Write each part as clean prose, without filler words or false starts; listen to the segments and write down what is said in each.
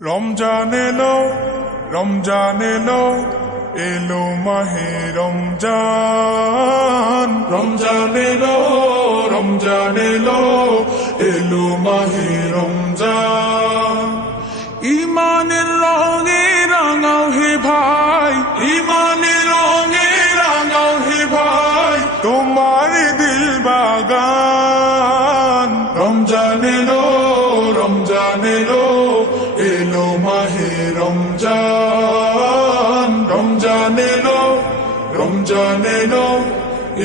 রমজান এলো, রমজান এলো, এলো মাহে রমজান। রমজান এলো, রমজান এলো, এলো মাহে রমজান। ইমানের রঙে রাঙাও হে ভাই, ইমানের রঙে রাঙাও হে ভাই, তোমার দিল বাগান। রমজান এলো, রমজান এলো, এলো মাহে রমজান। রমজান এলো, রমজান এলো,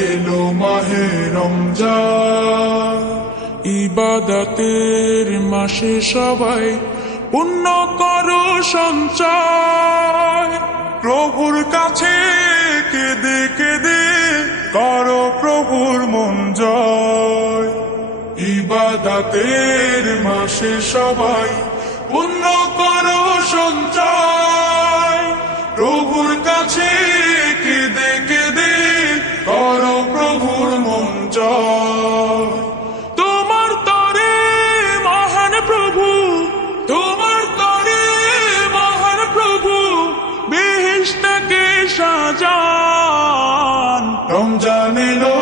এলো মাহে রমজান। ইবাদতের মাসে সবাই পুণ্য করো সঞ্চয়, প্রভুর কাছে কেঁদে কেঁদে করো প্রভুর মন জয়। ইবাদতের মাসে সবাই পুণ্য করো সঞ্চয়, প্রভুর কাছে কেঁদে কেঁদে করো প্রভুর মন জয়। তোমার তরে মহান প্রভু, তোমার তরে মহান প্রভু বেহেশতকে সাজান। রমজান এলো,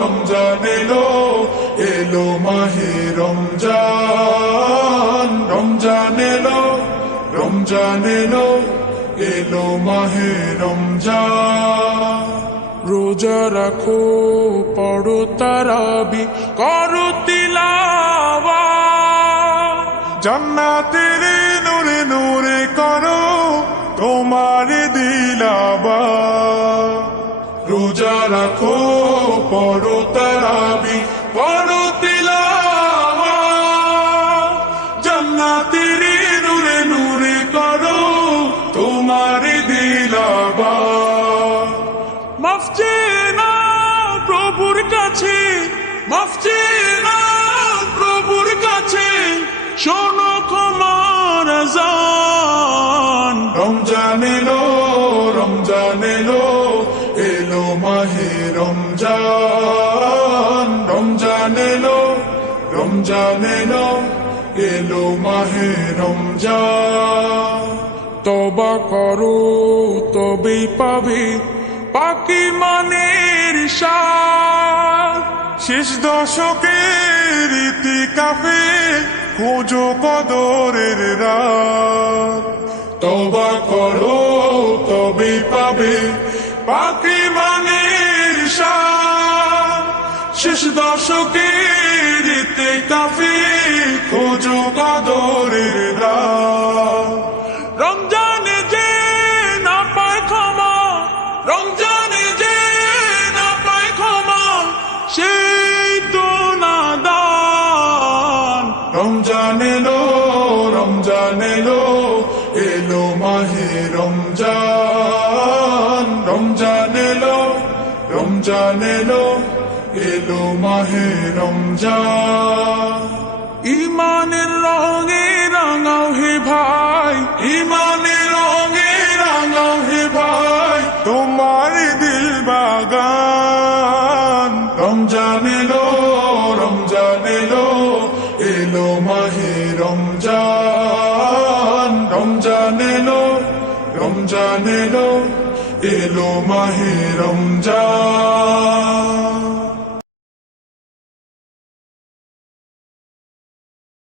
রমজান এলো, এলো মাহে রমজান। রমজান এলো, রমজান এলো, এলো মাহে রমজান। রোজা রাখো, পড়ো তারাবি, করো তিলাওয়াত, জান্নাতের নূরে নূরে করো তোমার দিলাবাত। রোজা রাখো, পড়ো তারাবি, পড়ো তিলাওয়াত, জান্নাতের নূরে নূরে করো তোমার দিলাবাত। মাফ চেয়ে নাও প্রভুর কাছে, মাফ চেয়ে নাও প্রভুর কাছে, শোনো ক্ষমার আযান। রমজান এলো, রমজান এলো, এলো মাহে রমজান। রমজান এলো, রমজান এলো, এলো মাহে রমজান। তওবা করো তবেই পাবে পাকি মানের স্বাদ, শেষ দশকের ইতিকাফে খোঁজো কদরের রাত। তওবা করো তবেই পাবে পাকি মানের স্বাদ, শেষ দশকের ইতিকাফে খোঁজো কদরের রাত। রমজানে যে না পায় ক্ষমা, রমজানে যে না পায় ক্ষমা, সেই তো নাদান। রমজান এলো, রমজান এলো, এলো মাহে রমজান। রমজান এলো, রমজান এলো, এলো মাহে রমজান। ইমানের রঙে রাঙাও হে ভাই, ইমানের রঙে রাঙাও হে ভাই, তোমার দিল বাগান। রমজান এলো, রমজান এলো, এলো মাহে রমজান। রমজান এলো, রমজান এলো, এলো মাহে রমজান।